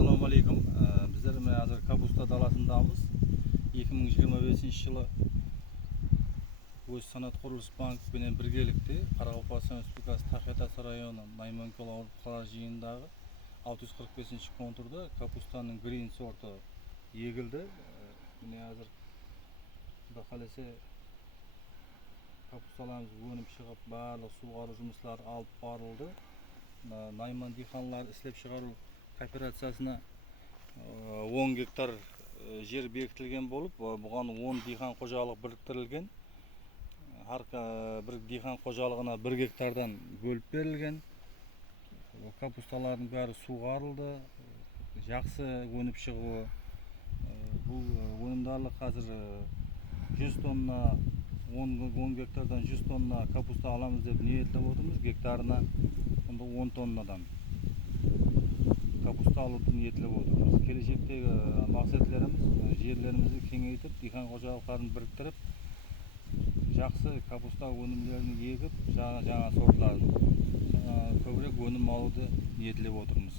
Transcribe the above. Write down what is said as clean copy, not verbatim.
Assalamu alaikum. Bizler hazır Kapusta dalasındamız. 2025 жылы Өз санат құрылыс банк менен біргелікте Қарақалпақстан Республикасы Тахетасы районы Найманкөл аурухана жиындағы 645 контурда капустаның грин сорты егілді. Міне азыр Құда қаласа капусталарымыз өніп шығып, барлық суғару жұмыстары алып барылды. Найман диханлар іслеп шығару кооперациясына 10 гектар жер бекітілген болып, бұған 10 дихан қожалық біріктірілген. Har bir dihan қожалығына 1 гектардан бөліп берілген. Капусталардың бәрі суғарылды, жақсы өніп шығуы. Бұл өнімдарлық қазір 100 тонна, 10 гектардан 100 тонна капуста аламыз деп ниетлеп отырмыз. Гектарына 10 тоннадан капуста алуды ниетлеп отырмыз. Келешектегі мақсатларымыз жерлерімізді кеңейтіп, дихан қожалықтарын біріктіріп, жақсы капуста өнімдерін егіп, жаңа сортларын көбірек өнім алуды ниетлеп отырмыз.